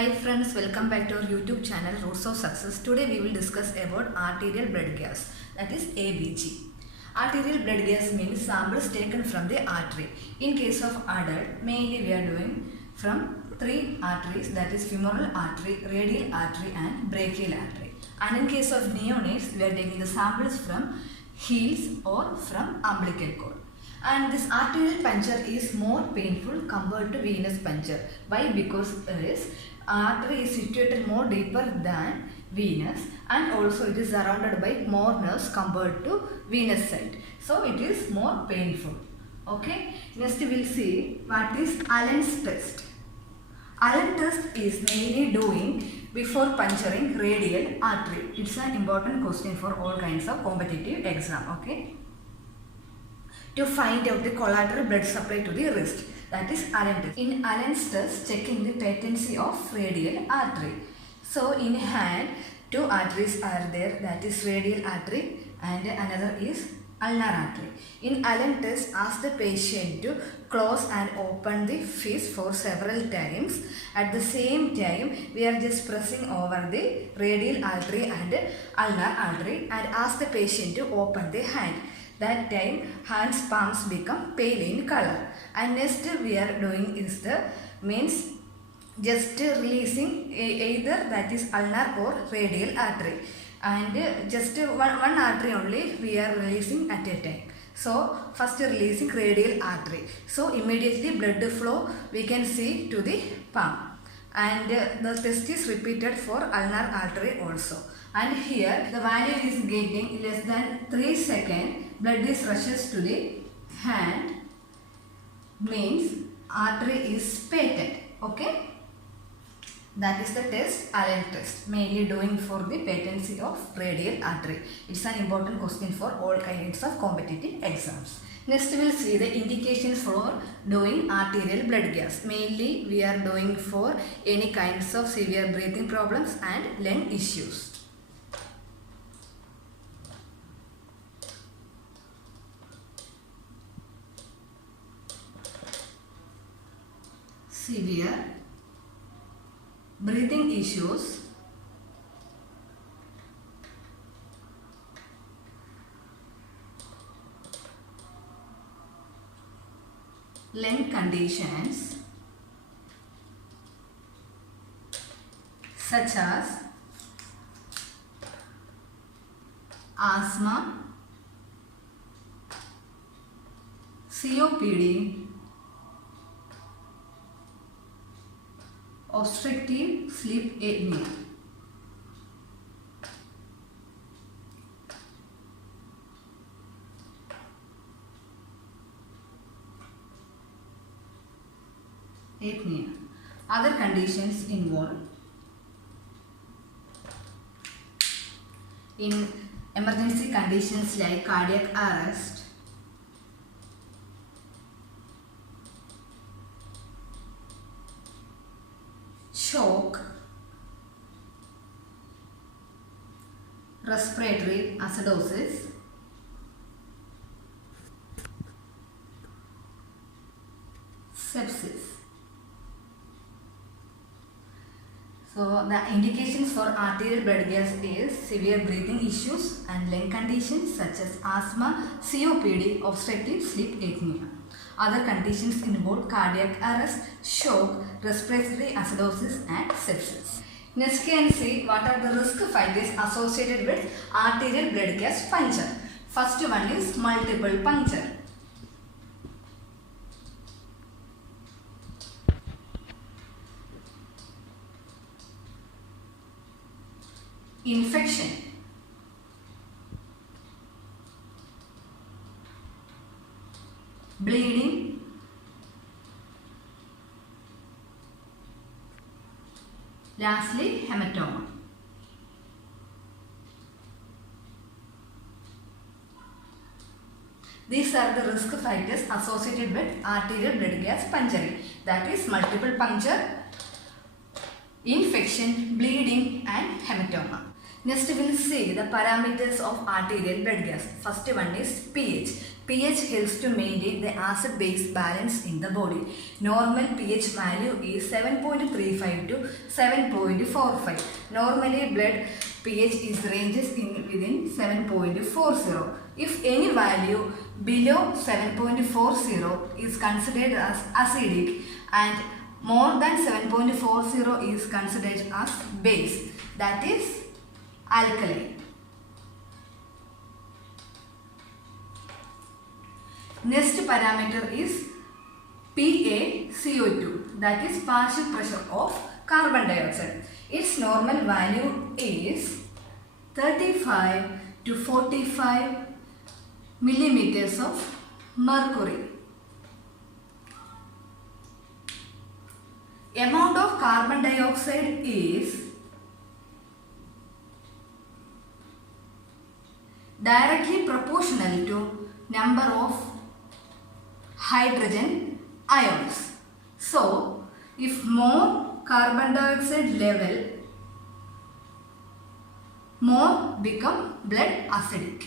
Hi friends, welcome back to our YouTube channel Roots of Success. Today we will discuss about arterial blood gas, that is ABG. Arterial blood gas means samples taken from the artery. In case of adult, mainly we are doing from three arteries, that is femoral artery, radial artery and brachial artery. And in case of neonates, we are taking the samples from heels or from umbilical cord. And this arterial puncture is more painful compared to venous puncture. Why? Because artery is situated more deeper than venous, and also it is surrounded by more nerves compared to venous side. So it is more painful. Okay. Next we will see what is Allen's test. Allen test is mainly doing before puncturing radial artery. It's an important question for all kinds of competitive exam. Okay. To find out the collateral blood supply to the wrist, that is Allen test. In Allen's test, checking the patency of radial artery. So in hand, two arteries are there, that is radial artery and another is ulnar artery. In Allen test, ask the patient to close and open the fist for several times. At the same time, we are just pressing over the radial artery and ulnar artery and ask the patient to open the hand. That time hands palms become pale in color. And next we are doing is the means just releasing either that is ulnar or radial artery, and just one artery only we are releasing at a time. So first releasing radial artery. So immediately blood flow we can see to the palm, and the test is repeated for ulnar artery also. And here the value is getting less than 3 seconds. Blood is rushes to the hand, means artery is patent. Okay. That is the test, Allen test, mainly doing for the patency of radial artery. It's an important question for all kinds of competitive exams. Next we will see the indications for doing arterial blood gas. Mainly we are doing for any kinds of severe breathing problems and lung issues. Severe breathing issues, lung conditions such as asthma, COPD, obstructive sleep apnea. Other conditions involved in emergency conditions like cardiac arrest, shock, respiratory acidosis, sepsis. So the indications for arterial blood gas is severe breathing issues and lung conditions such as asthma, COPD, obstructive sleep apnea. Other conditions involve cardiac arrest, shock, respiratory acidosis and sepsis. Next can see what are the risk factors associated with arterial blood gas puncture. First one is multiple puncture. Infection, bleeding, lastly hematoma. These are the risk factors associated with arterial blood gas puncturing, that is multiple puncture, infection, bleeding and hematoma. Next we will see the parameters of arterial blood gas. First one is pH. pH helps to maintain the acid-base balance in the body. Normal pH value is 7.35 to 7.45. Normally blood pH is ranges within 7.40. If any value below 7.40 is considered as acidic and more than 7.40 is considered as base, that is alkaline. Next parameter is PaCO2, that is partial pressure of carbon dioxide. Its normal value is 35 to 45 millimeters of mercury. Amount of carbon dioxide is directly proportional to number of hydrogen ions. So, if more carbon dioxide level, more become blood acidic.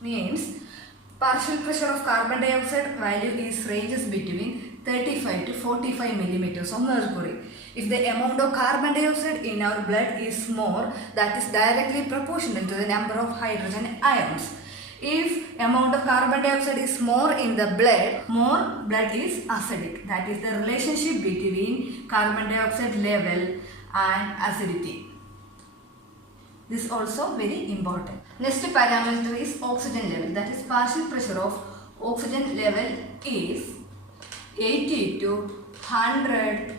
Means partial pressure of carbon dioxide value is ranges between 35 to 45 millimeters of mercury. If the amount of carbon dioxide in our blood is more, that is directly proportional to the number of hydrogen ions. If amount of carbon dioxide is more in the blood, more blood is acidic. That is the relationship between carbon dioxide level and acidity. This is also very important. Next parameter is oxygen level. That is partial pressure of oxygen level is 80 to 100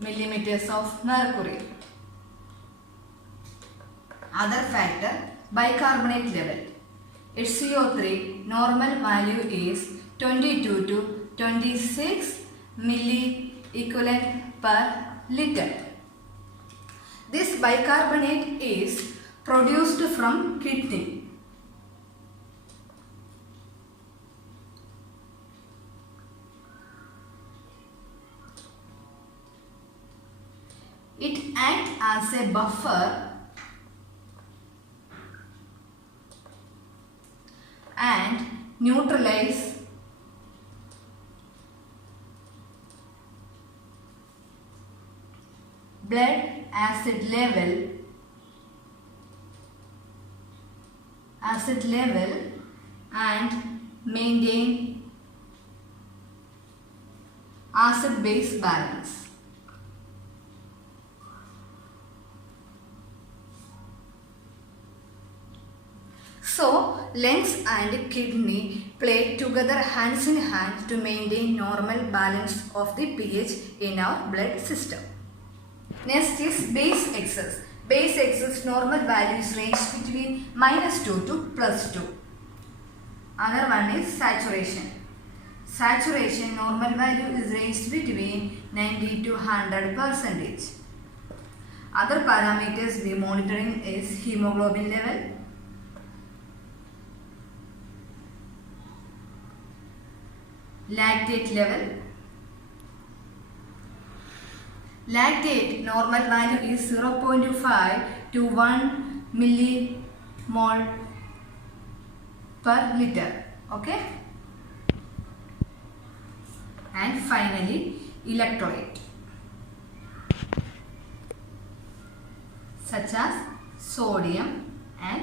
millimeters of mercury. Other factor, bicarbonate level. Its CO3 normal value is 22 to 26 milliequivalent per liter. This bicarbonate is produced from kidney. It acts as a buffer and neutralize blood acid level and maintain acid-base balance. So, lungs and kidney play together hands in hand to maintain normal balance of the pH in our blood system. Next is base excess. Base excess normal values range between -2 to +2. Another one is saturation. Saturation normal value is ranged between 90 to 100%. Other parameters we monitoring is hemoglobin level, lactate level. Lactate normal value is 0.5 to 1 millimole per liter. Okay. And finally, electrolyte such as sodium and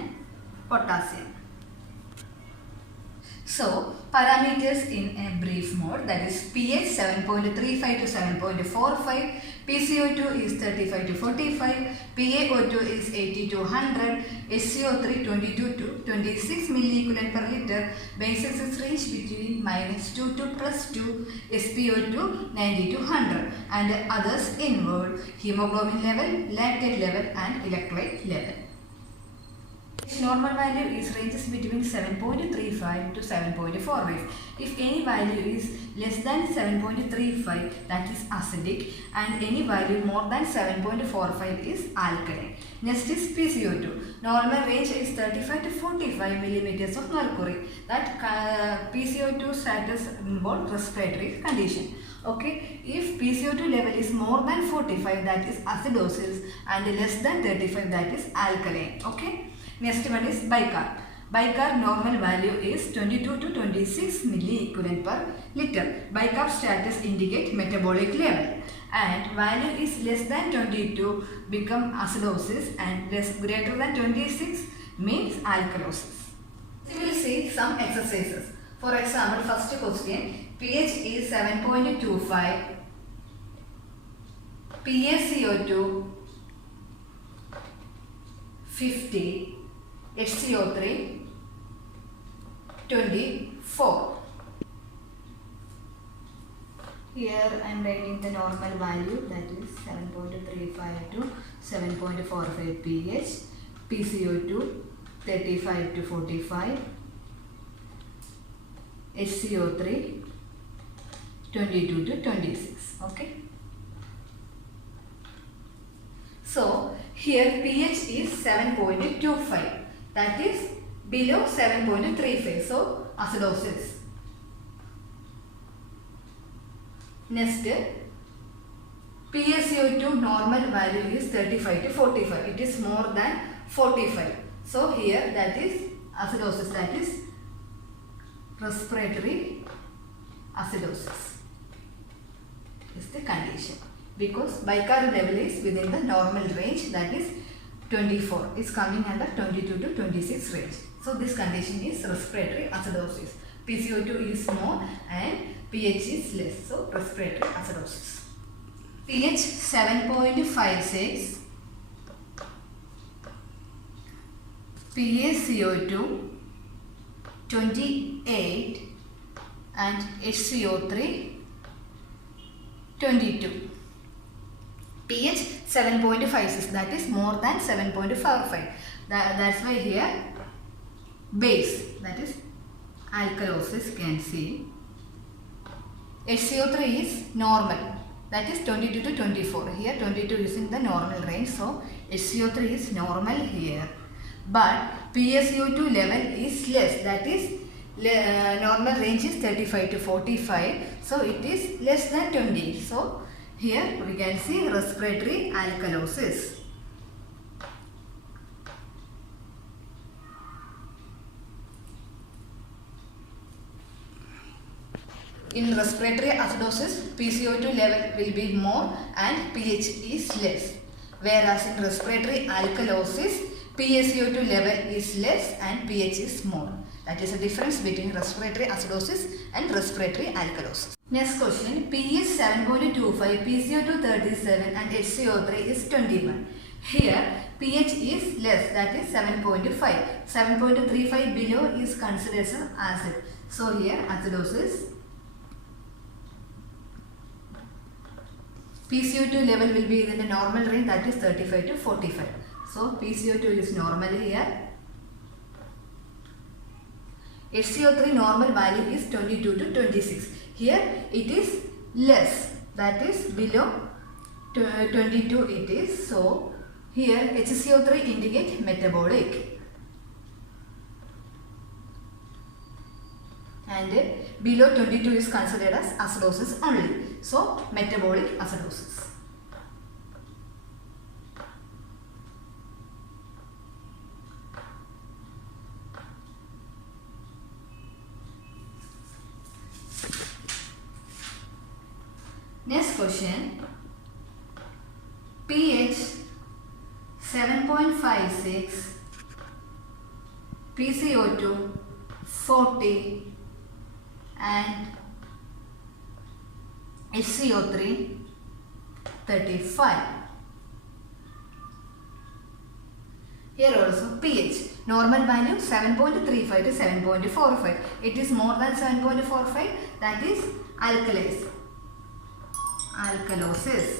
potassium. So, parameters in a brief mode, that is pH 7.35 to 7.45, PCO2 is 35 to 45, PaO2 is 80 to 100, SCO3 22 to 26 milliequivalent per liter, base excess range between -2 to +2, SPO2 90 to 100, and others involve hemoglobin level, lactate level and electrolyte level. Normal value is ranges between 7.35 to 7.45. If any value is less than 7.35, that is acidic, and any value more than 7.45 is alkaline. Next is PCO2. Normal range is 35 to 45 millimeters of mercury. That PCO2 status involves respiratory condition. Okay, if PCO2 level is more than 45, that is acidosis, and less than 35, that is alkaline. Okay. Next one is bicarb. Bicarb normal value is 22 to 26 milliequivalent per liter. Bicarb status indicate metabolic level, and value is less than 22 become acidosis, and greater than 26 means alkalosis. We will see some exercises. For example, first question, pH is 7.25, PaCO2 50, HCO3 24. Here I am writing the normal value, that is 7.35 to 7.45 pH, PCO2 35 to 45, HCO3 22 to 26. Okay. So here pH is 7.25. That is below 7.35. So acidosis. Next, PaCO2 normal value is 35 to 45. It is more than 45. So here that is acidosis, that is respiratory acidosis is the condition, because bicarb level is within the normal range, that is 24, is coming under 22 to 26 range. So this condition is respiratory acidosis. PCO2 is more and pH is less, so respiratory acidosis. pH 7.56, PaCO2 28 and HCO3 22. pH 7.56, that is more than 7.45. That's why here base, that is alkalosis, can see. HCO3 is normal, that is 22 to 24. Here 22 is in the normal range, so HCO3 is normal here. But PaCO2 level is less, that is normal range is 35 to 45, so it is less than 20. So here we can see respiratory alkalosis. In respiratory acidosis, PCO2 level will be more and pH is less. Whereas in respiratory alkalosis, PaCO2 level is less and pH is more. That is the difference between respiratory acidosis and respiratory alkalosis. Next question, pH 7.25, PCO2 37 and HCO3 is 21. Here pH is less, that is 7.5. 7.35 below is considered as acid. So here acidosis. PCO2 level will be in the normal range, that is 35 to 45. So PCO2 is normal here. HCO3 normal value is 22 to 26. Here it is less, that is below 22 it is. So here HCO3 indicate metabolic. And below 22 is considered as acidosis only. So metabolic acidosis. Next question, pH 7.56, PCO2 40 and HCO3 35. Here also pH normal value 7.35 to 7.45. It is more than 7.45, that is alkalosis.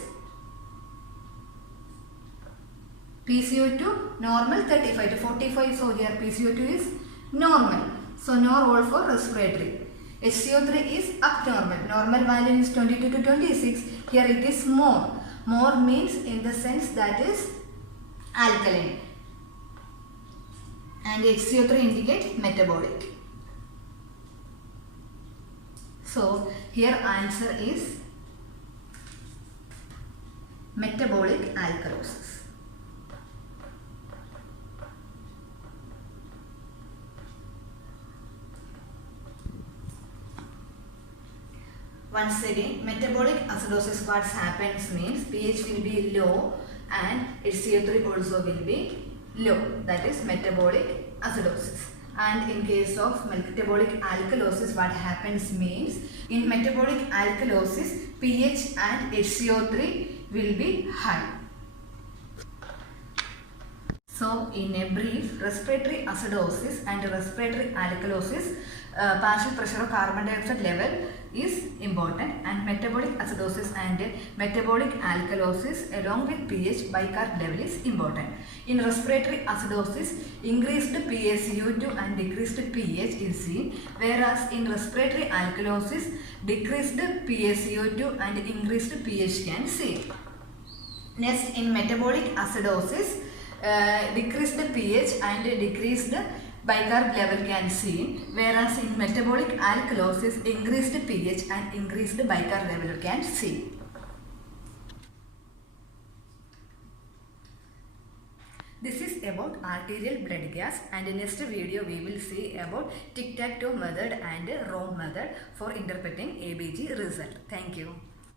PCO2 normal 35 to 45. So here PCO2 is normal. So no role for respiratory. HCO3 is abnormal. Normal value is 22 to 26. Here it is more. More means in the sense that is alkaline. And HCO3 indicates metabolic. So here answer is metabolic alkalosis. Once again, metabolic acidosis what happens means pH will be low and HCO3 also will be low. That is metabolic acidosis. And in case of metabolic alkalosis what happens means in metabolic alkalosis pH and HCO3 will be high. So in a brief, respiratory acidosis and respiratory alkalosis partial pressure of carbon dioxide level is important, and metabolic acidosis and metabolic alkalosis along with pH bicarb level is important. In respiratory acidosis, increased PaCO2 and decreased pH is seen, whereas in respiratory alkalosis, decreased PaCO2 and increased pH can seen. Next, in metabolic acidosis, decreased pH and decreased bicarb level can seen, whereas in metabolic alkalosis increased pH and increased bicarb level can seen. This is about arterial blood gas, and in next video we will see about tic-tac-toe method and ROM method for interpreting ABG result. Thank you.